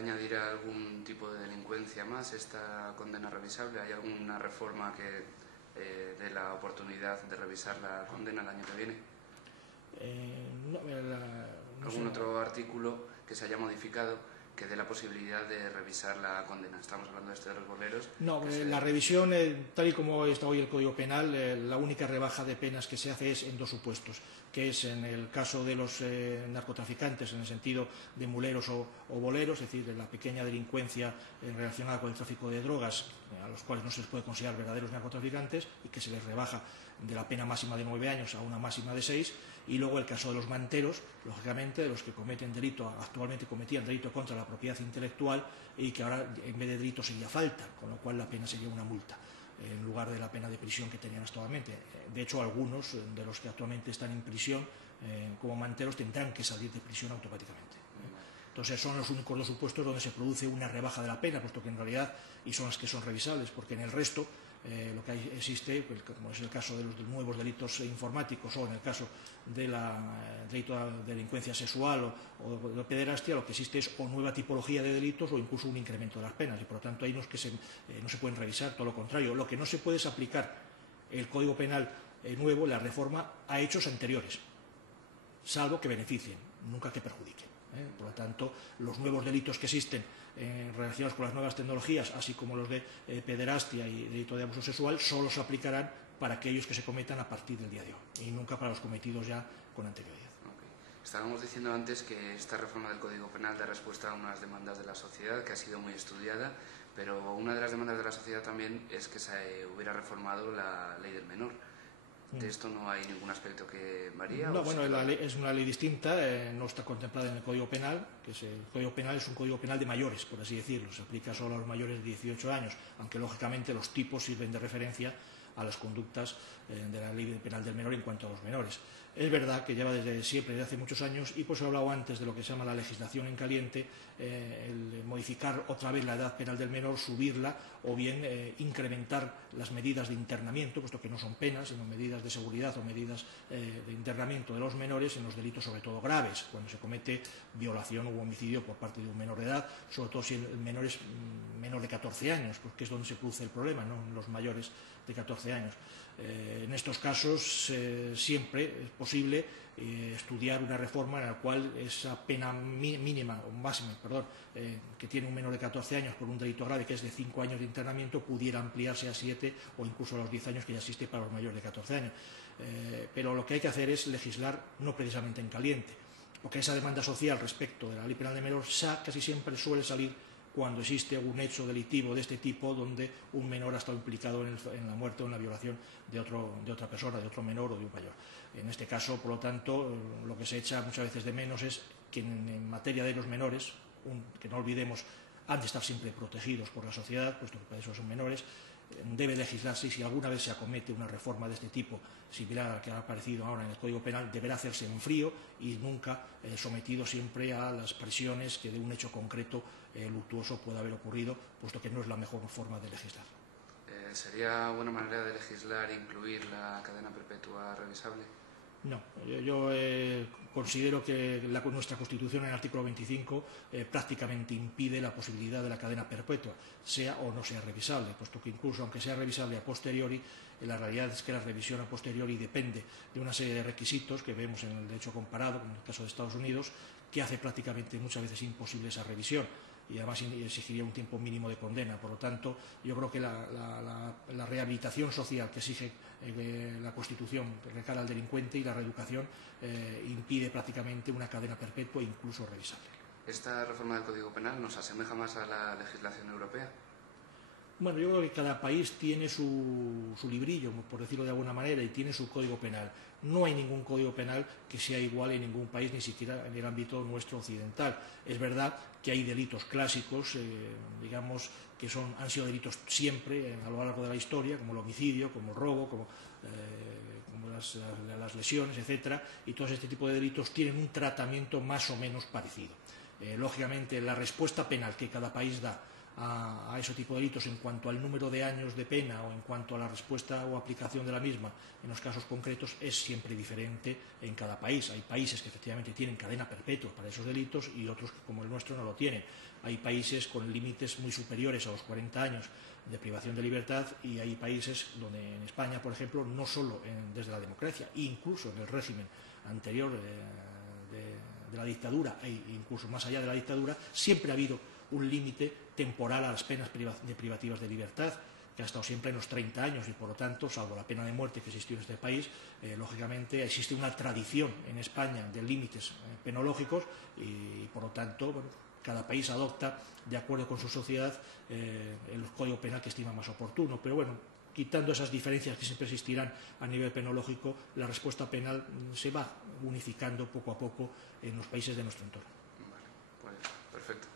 añadir algún tipo de delincuencia más esta condena revisable? ¿Hay alguna reforma que dé la oportunidad de revisar la condena el año que viene? No ¿Algún otro artículo que se haya modificado que dé la posibilidad de revisar la condena? Estamos hablando de esto de los boleros. No, la revisión, tal y como está hoy el Código Penal, la única rebaja de penas que se hace es en dos supuestos, que es en el caso de los narcotraficantes, en el sentido de muleros o boleros, es decir, de la pequeña delincuencia relacionada con el tráfico de drogas, a los cuales no se les puede considerar verdaderos narcotraficantes y que se les rebaja de la pena máxima de 9 años a una máxima de 6, y luego el caso de los manteros, lógicamente, de los que cometen delito, actualmente cometían delito contra la propiedad intelectual y que ahora en vez de delito sería falta, con lo cual la pena sería una multa en lugar de la pena de prisión que tenían actualmente. De hecho, algunos de los que actualmente están en prisión como manteros tendrán que salir de prisión automáticamente. Entonces son los únicos dos supuestos donde se produce una rebaja de la pena, puesto que en realidad, y son las que son revisables, porque en el resto lo que existe, como es el caso de los nuevos delitos informáticos o en el caso del delito de delincuencia sexual o de pederastia, lo que existe es o nueva tipología de delitos o incluso un incremento de las penas, y por lo tanto ahí no se pueden revisar, todo lo contrario. Lo que no se puede es aplicar el Código Penal nuevo, la reforma, a hechos anteriores, salvo que beneficien, nunca que perjudiquen. Por lo tanto, los nuevos delitos que existen relacionados con las nuevas tecnologías, así como los de pederastia y delito de abuso sexual, solo se aplicarán para aquellos que se cometan a partir del día de hoy y nunca para los cometidos ya con anterioridad. Okay. Estábamos diciendo antes que esta reforma del Código Penal da respuesta a unas demandas de la sociedad que ha sido muy estudiada, pero una de las demandas de la sociedad también es que se hubiera reformado la ley del menor. ¿De esto no hay ningún aspecto que varíe? No, bueno, es una ley distinta, no está contemplada en el Código Penal, que el Código Penal es un Código Penal de mayores, por así decirlo, se aplica solo a los mayores de 18 años, aunque lógicamente los tipos sirven de referencia a las conductas de la ley penal del menor en cuanto a los menores. Es verdad que lleva desde siempre, desde hace muchos años, y pues he hablado antes de lo que se llama la legislación en caliente, el modificar otra vez la edad penal del menor, subirla, o bien incrementar las medidas de internamiento, puesto que no son penas, sino medidas de seguridad o medidas de internamiento de los menores en los delitos sobre todo graves, cuando se comete violación u homicidio por parte de un menor de edad, sobre todo si el menor es menor de 14 años, porque es donde se produce el problema, no en los mayores de 14 años. En estos casos siempre es posible estudiar una reforma en la cual esa pena mínima o máxima, que tiene un menor de 14 años por un delito grave, que es de 5 años de internamiento, pudiera ampliarse a 7 o incluso a los 10 años que ya existe para los mayores de 14 años. Pero lo que hay que hacer es legislar no precisamente en caliente, porque esa demanda social respecto de la ley penal de menor casi siempre suele salir cuando existe un hecho delictivo de este tipo donde un menor ha estado implicado en la muerte o en la violación de otra persona, de otro menor o de un mayor. En este caso, por lo tanto, lo que se echa muchas veces de menos es que en materia de los menores, que no olvidemos, han de estar siempre protegidos por la sociedad, puesto que para eso son menores, debe legislarse, y si alguna vez se acomete una reforma de este tipo, similar a la que ha aparecido ahora en el Código Penal, deberá hacerse en frío y nunca sometido siempre a las presiones que de un hecho concreto luctuoso pueda haber ocurrido, puesto que no es la mejor forma de legislar. ¿Sería buena manera de legislar incluir la cadena perpetua revisable? No, yo considero que nuestra Constitución en el artículo 25 prácticamente impide la posibilidad de la cadena perpetua, sea o no sea revisable, puesto que incluso aunque sea revisable a posteriori, la realidad es que la revisión a posteriori depende de una serie de requisitos que vemos en el derecho comparado, en el caso de Estados Unidos, que hace prácticamente muchas veces imposible esa revisión, y además exigiría un tiempo mínimo de condena. Por lo tanto, yo creo que la rehabilitación social que exige la Constitución de cara al delincuente y la reeducación impide prácticamente una cadena perpetua, incluso revisable. ¿Esta reforma del Código Penal nos asemeja más a la legislación europea? Bueno, yo creo que cada país tiene su librillo, por decirlo de alguna manera, y tiene su código penal. No hay ningún código penal que sea igual en ningún país, ni siquiera en el ámbito nuestro occidental. Es verdad que hay delitos clásicos, digamos, que han sido delitos siempre a lo largo de la historia, como el homicidio, como el robo, como las lesiones, etcétera, y todo este tipo de delitos tienen un tratamiento más o menos parecido. Lógicamente, la respuesta penal que cada país da a ese tipo de delitos en cuanto al número de años de pena o en cuanto a la respuesta o aplicación de la misma en los casos concretos es siempre diferente en cada país. Hay países que efectivamente tienen cadena perpetua para esos delitos y otros que, como el nuestro, no lo tienen. Hay países con límites muy superiores a los 40 años de privación de libertad y hay países donde en España, por ejemplo, no solo desde la democracia, incluso en el régimen anterior de la dictadura e incluso más allá de la dictadura, siempre ha habido un límite temporal a las penas privativas de libertad, que ha estado siempre en los 30 años y, por lo tanto, salvo la pena de muerte que existió en este país, lógicamente existe una tradición en España de límites penológicos y, por lo tanto, bueno, cada país adopta, de acuerdo con su sociedad, el código penal que estima más oportuno. Pero bueno, quitando esas diferencias que siempre existirán a nivel penológico, la respuesta penal se va unificando poco a poco en los países de nuestro entorno. Vale, pues perfecto.